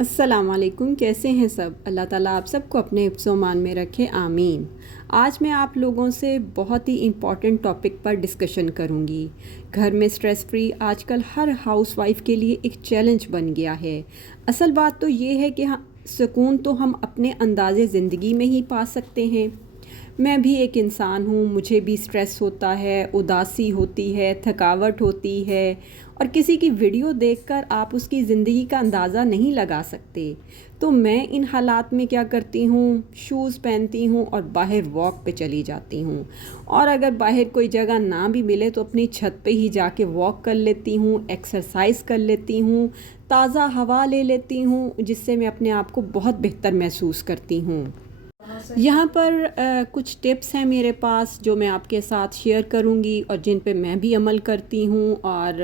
अस्सलाम वालेकुम। कैसे हैं सब? अल्लाह ताला आप सबको अपने हिफ्ज़-ओ-मान में रखे, आमीन। आज मैं आप लोगों से बहुत ही इम्पॉर्टेंट टॉपिक पर डिस्कशन करूंगी। घर में स्ट्रेस फ्री आजकल हर हाउसवाइफ के लिए एक चैलेंज बन गया है। असल बात तो ये है कि सुकून तो हम अपने अंदाज़े ज़िंदगी में ही पा सकते हैं। मैं भी एक इंसान हूँ, मुझे भी स्ट्रेस होता है, उदासी होती है, थकावट होती है और किसी की वीडियो देखकर आप उसकी ज़िंदगी का अंदाज़ा नहीं लगा सकते। तो मैं इन हालात में क्या करती हूँ, शूज़ पहनती हूँ और बाहर वॉक पे चली जाती हूँ। और अगर बाहर कोई जगह ना भी मिले तो अपनी छत पे ही जाके वॉक कर लेती हूँ, एक्सरसाइज कर लेती हूँ, ताज़ा हवा ले लेती हूँ, जिससे मैं अपने आप को बहुत बेहतर महसूस करती हूँ। यहाँ पर कुछ टिप्स हैं मेरे पास जो मैं आपके साथ शेयर करूँगी और जिन पे मैं भी अमल करती हूँ और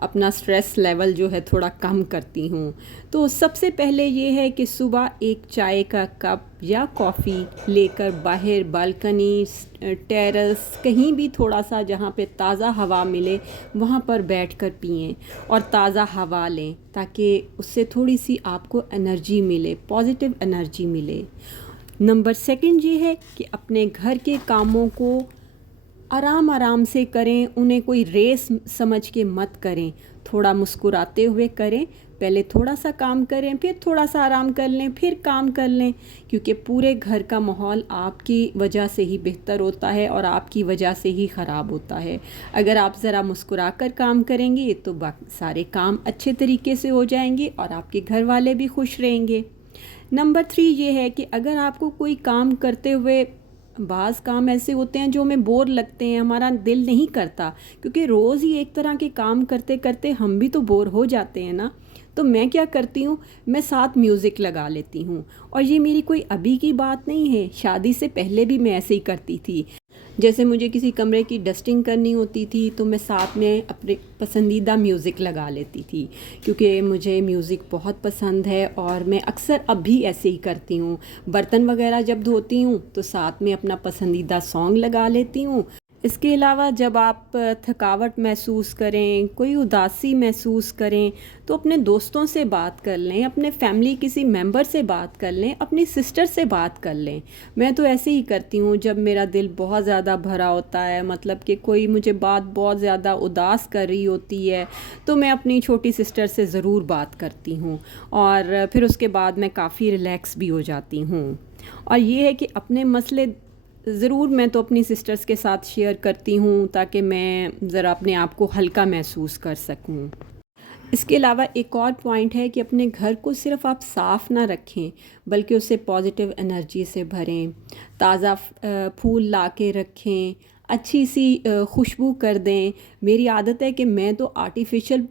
अपना स्ट्रेस लेवल जो है थोड़ा कम करती हूँ। तो सबसे पहले ये है कि सुबह एक चाय का कप या कॉफ़ी लेकर बाहर बालकनी, टेरेस, कहीं भी थोड़ा सा जहाँ पे ताज़ा हवा मिले वहाँ पर बैठकर पिएं और ताज़ा हवा लें, ताकि उससे थोड़ी सी आपको एनर्जी मिले, पॉजिटिव एनर्जी मिले। नंबर सेकंड ये है कि अपने घर के कामों को आराम आराम से करें, उन्हें कोई रेस समझ के मत करें, थोड़ा मुस्कुराते हुए करें। पहले थोड़ा सा काम करें, फिर थोड़ा सा आराम कर लें, फिर काम कर लें, क्योंकि पूरे घर का माहौल आपकी वजह से ही बेहतर होता है और आपकी वजह से ही ख़राब होता है। अगर आप ज़रा मुस्कुरा कर काम करेंगे तो बाकी सारे काम अच्छे तरीके से हो जाएंगे और आपके घर वाले भी खुश रहेंगे। नंबर 3 ये है कि अगर आपको कोई काम करते हुए, बाज़ काम ऐसे होते हैं जो हमें बोर लगते हैं, हमारा दिल नहीं करता, क्योंकि रोज़ ही एक तरह के काम करते करते हम भी तो बोर हो जाते हैं ना। तो मैं क्या करती हूँ, मैं साथ म्यूज़िक लगा लेती हूँ। और ये मेरी कोई अभी की बात नहीं है, शादी से पहले भी मैं ऐसे ही करती थी। जैसे मुझे किसी कमरे की डस्टिंग करनी होती थी तो मैं साथ में अपने पसंदीदा म्यूज़िक लगा लेती थी, क्योंकि मुझे म्यूज़िक बहुत पसंद है और मैं अक्सर अब भी ऐसे ही करती हूँ। बर्तन वगैरह जब धोती हूँ तो साथ में अपना पसंदीदा सॉन्ग लगा लेती हूँ। इसके अलावा जब आप थकावट महसूस करें, कोई उदासी महसूस करें, तो अपने दोस्तों से बात कर लें, अपने फैमिली किसी मेंबर से बात कर लें, अपनी सिस्टर से बात कर लें। मैं तो ऐसे ही करती हूँ जब मेरा दिल बहुत ज़्यादा भरा होता है, मतलब कि कोई मुझे बात बहुत ज़्यादा उदास कर रही होती है, तो मैं अपनी छोटी सिस्टर से ज़रूर बात करती हूँ और फिर उसके बाद मैं काफ़ी रिलैक्स भी हो जाती हूँ। और ये है कि अपने मसले ज़रूर मैं तो अपनी सिस्टर्स के साथ शेयर करती हूँ, ताकि मैं ज़रा अपने आप को हल्का महसूस कर सकूँ। इसके अलावा एक और पॉइंट है कि अपने घर को सिर्फ आप साफ़ ना रखें, बल्कि उसे पॉजिटिव एनर्जी से भरें। ताज़ा फूल ला के रखें, अच्छी सी खुशबू कर दें। मेरी आदत है कि मैं तो आर्टिफिशियल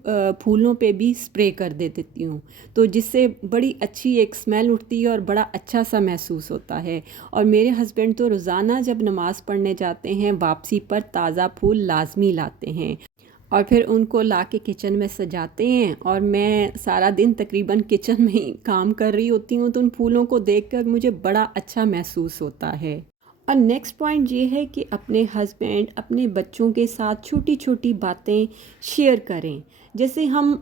फूलों पे भी स्प्रे कर दे देती हूँ, तो जिससे बड़ी अच्छी एक स्मेल उठती है और बड़ा अच्छा सा महसूस होता है। और मेरे हस्बैंड तो रोज़ाना जब नमाज़ पढ़ने जाते हैं, वापसी पर ताज़ा फूल लाजमी लाते हैं और फिर उनको ला के किचन में सजाते हैं और मैं सारा दिन तकरीबन किचन में ही काम कर रही होती हूँ, तो उन फूलों को देखकर मुझे बड़ा अच्छा महसूस होता है। और नेक्स्ट पॉइंट ये है कि अपने हस्बैंड, अपने बच्चों के साथ छोटी छोटी बातें शेयर करें। जैसे हम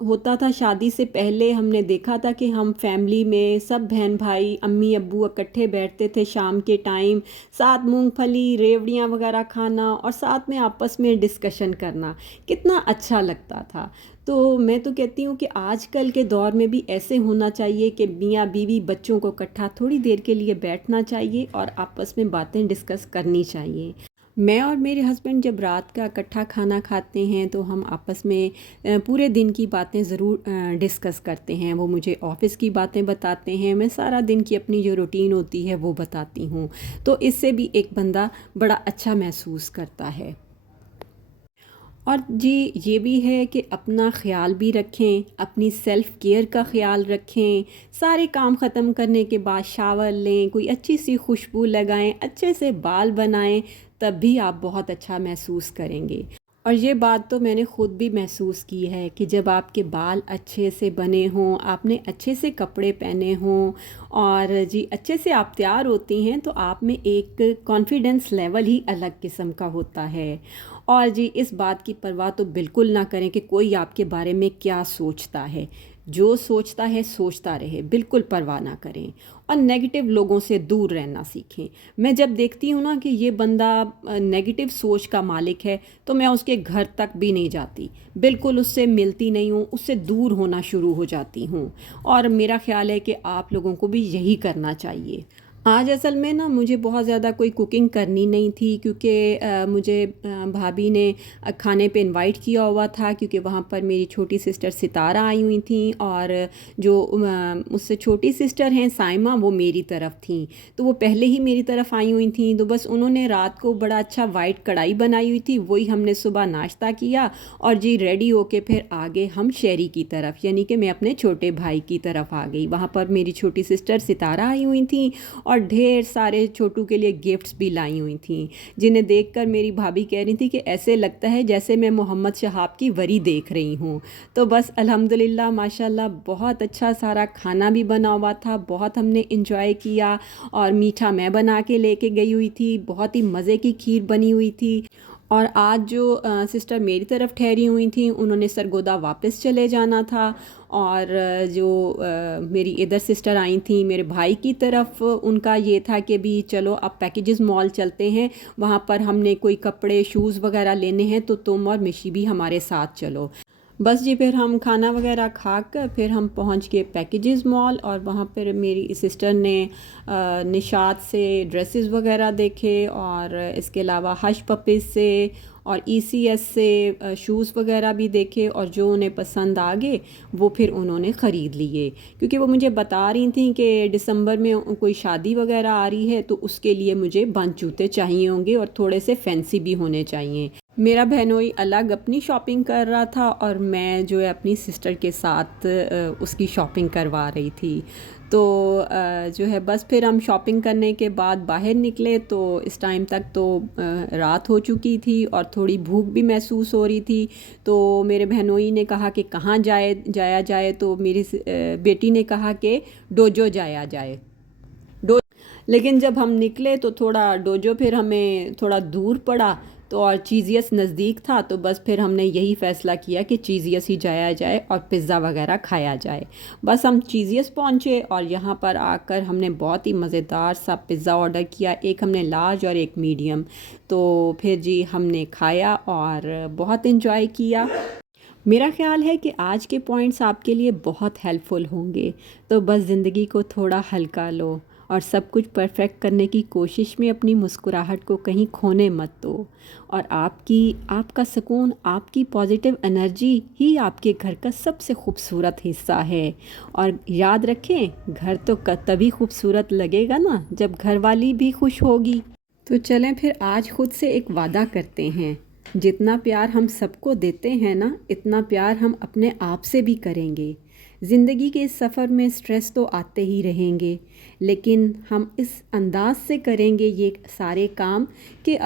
होता था शादी से पहले, हमने देखा था कि हम फैमिली में सब बहन भाई, अम्मी अब्बू इकट्ठे बैठते थे शाम के टाइम, साथ मूंगफली रेवड़ियाँ वगैरह खाना और साथ में आपस में डिस्कशन करना, कितना अच्छा लगता था। तो मैं तो कहती हूँ कि आजकल के दौर में भी ऐसे होना चाहिए कि मियाँ बीवी बच्चों को इकट्ठा थोड़ी देर के लिए बैठना चाहिए और आपस में बातें डिस्कस करनी चाहिए। मैं और मेरे हस्बैंड जब रात का इकट्ठा खाना खाते हैं तो हम आपस में पूरे दिन की बातें ज़रूर डिस्कस करते हैं। वो मुझे ऑफ़िस की बातें बताते हैं, मैं सारा दिन की अपनी जो रूटीन होती है वो बताती हूँ। तो इससे भी एक बंदा बड़ा अच्छा महसूस करता है। और जी ये भी है कि अपना ख़्याल भी रखें, अपनी सेल्फ़ केयर का ख़्याल रखें। सारे काम ख़त्म करने के बाद शावर लें, कोई अच्छी सी खुशबू लगाएं, अच्छे से बाल बनाएं, तब भी आप बहुत अच्छा महसूस करेंगे। और ये बात तो मैंने ख़ुद भी महसूस की है कि जब आपके बाल अच्छे से बने हों, आपने अच्छे से कपड़े पहने हों और जी अच्छे से आप तैयार होती हैं, तो आप में एक कॉन्फिडेंस लेवल ही अलग किस्म का होता है। और जी इस बात की परवाह तो बिल्कुल ना करें कि कोई आपके बारे में क्या सोचता है। जो सोचता है सोचता रहे, बिल्कुल परवाह ना करें और नेगेटिव लोगों से दूर रहना सीखें। मैं जब देखती हूँ ना कि ये बंदा नेगेटिव सोच का मालिक है तो मैं उसके घर तक भी नहीं जाती, बिल्कुल उससे मिलती नहीं हूँ, उससे दूर होना शुरू हो जाती हूँ। और मेरा ख़्याल है कि आप लोगों को भी यही करना चाहिए। आज असल में ना मुझे बहुत ज़्यादा कोई कुकिंग करनी नहीं थी, क्योंकि मुझे भाभी ने खाने पे इनवाइट किया हुआ था, क्योंकि वहाँ पर मेरी छोटी सिस्टर सितारा आई हुई थी और जो मुझसे छोटी सिस्टर हैं साइमा, वो मेरी तरफ थी। तो वो पहले ही मेरी तरफ आई हुई थी, तो बस उन्होंने रात को बड़ा अच्छा वाइट कढ़ाई बनाई हुई थी, वही हमने सुबह नाश्ता किया और जी रेडी होके फिर आगे हम शहरी की तरफ, यानी कि मैं अपने छोटे भाई की तरफ आ गई। वहाँ पर मेरी छोटी सिस्टर सितारा आई हुई थी और ढेर सारे छोटू के लिए गिफ्ट्स भी लाई हुई थी, जिन्हें देखकर मेरी भाभी कह रही थी कि ऐसे लगता है जैसे मैं मोहम्मद शहाब की वरी देख रही हूँ। तो बस अल्हम्दुलिल्लाह माशाल्लाह बहुत अच्छा सारा खाना भी बना हुआ था, बहुत हमने इंजॉय किया। और मीठा मैं बना के लेके गई हुई थी, बहुत ही मज़े की खीर बनी हुई थी। और आज जो सिस्टर मेरी तरफ ठहरी हुई थी, उन्होंने सरगोदा वापस चले जाना था। और जो मेरी इधर सिस्टर आई थी मेरे भाई की तरफ, उनका ये था कि भी चलो अब पैकेजेस मॉल चलते हैं, वहाँ पर हमने कोई कपड़े शूज़ वगैरह लेने हैं, तो तुम और मिशी भी हमारे साथ चलो। बस जी फिर हम खाना वगैरह खा कर फिर हम पहुंच गए पैकेजेस मॉल, और वहाँ पर मेरी सिस्टर ने निशात से ड्रेसेस वगैरह देखे, और इसके अलावा हश पपीज़ से और ईसीएस से शूज़ वगैरह भी देखे, और जो उन्हें पसंद आ गए वो फिर उन्होंने ख़रीद लिए। क्योंकि वो मुझे बता रही थी कि दिसंबर में कोई शादी वगैरह आ रही है, तो उसके लिए मुझे बंद जूते चाहिए होंगे और थोड़े से फैंसी भी होने चाहिए। मेरा बहनोई अलग अपनी शॉपिंग कर रहा था और मैं जो है अपनी सिस्टर के साथ उसकी शॉपिंग करवा रही थी। तो जो है बस फिर हम शॉपिंग करने के बाद बाहर निकले, तो इस टाइम तक तो रात हो चुकी थी और थोड़ी भूख भी महसूस हो रही थी। तो मेरे बहनोई ने कहा कि कहाँ जाया जाए, तो मेरी बेटी ने कहा कि डोजो जाया जाए। लेकिन जब हम निकले तो थोड़ा डोजो फिर हमें थोड़ा दूर पड़ा, तो और चीज़ियस नज़दीक था, तो बस फिर हमने यही फ़ैसला किया कि चीज़ियस ही जाया जाए और पिज़्ज़ा वगैरह खाया जाए। बस हम चीज़ियस पहुँचे और यहाँ पर आकर हमने बहुत ही मज़ेदार सा पिज़्ज़ा ऑर्डर किया, एक हमने लार्ज और एक मीडियम। तो फिर जी हमने खाया और बहुत इन्जॉय किया। मेरा ख़्याल है कि आज के पॉइंट्स आपके लिए बहुत हेल्पफुल होंगे। तो बस ज़िंदगी को थोड़ा हल्का लो और सब कुछ परफेक्ट करने की कोशिश में अपनी मुस्कुराहट को कहीं खोने मत दो। और आपका सुकून, आपकी पॉजिटिव एनर्जी ही आपके घर का सबसे खूबसूरत हिस्सा है। और याद रखें, घर तो तभी खूबसूरत लगेगा ना जब घरवाली भी खुश होगी। तो चलें फिर आज खुद से एक वादा करते हैं, जितना प्यार हम सबको देते हैं ना, इतना प्यार हम अपने आप से भी करेंगे। ज़िंदगी के इस सफ़र में स्ट्रेस तो आते ही रहेंगे, लेकिन हम इस अंदाज से करेंगे ये सारे काम कि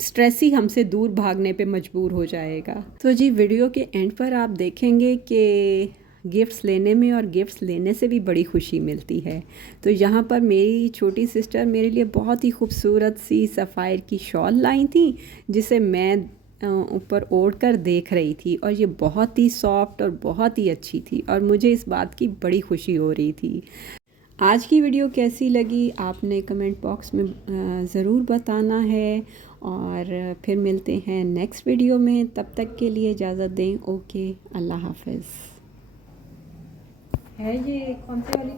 स्ट्रेस ही हमसे दूर भागने पे मजबूर हो जाएगा। तो जी वीडियो के एंड पर आप देखेंगे कि गिफ्ट्स लेने में और गिफ्ट्स लेने से भी बड़ी खुशी मिलती है। तो यहाँ पर मेरी छोटी सिस्टर मेरे लिए बहुत ही खूबसूरत सी सफ़ायर की शॉल लाई थी, जिसे मैं ऊपर ओढ़ कर देख रही थी, और ये बहुत ही सॉफ्ट और बहुत ही अच्छी थी और मुझे इस बात की बड़ी खुशी हो रही थी। आज की वीडियो कैसी लगी आपने कमेंट बॉक्स में ज़रूर बताना है, और फिर मिलते हैं नेक्स्ट वीडियो में। तब तक के लिए इजाज़त दें। ओके, अल्लाह हाफ़िज़। है ये कौन से वाली?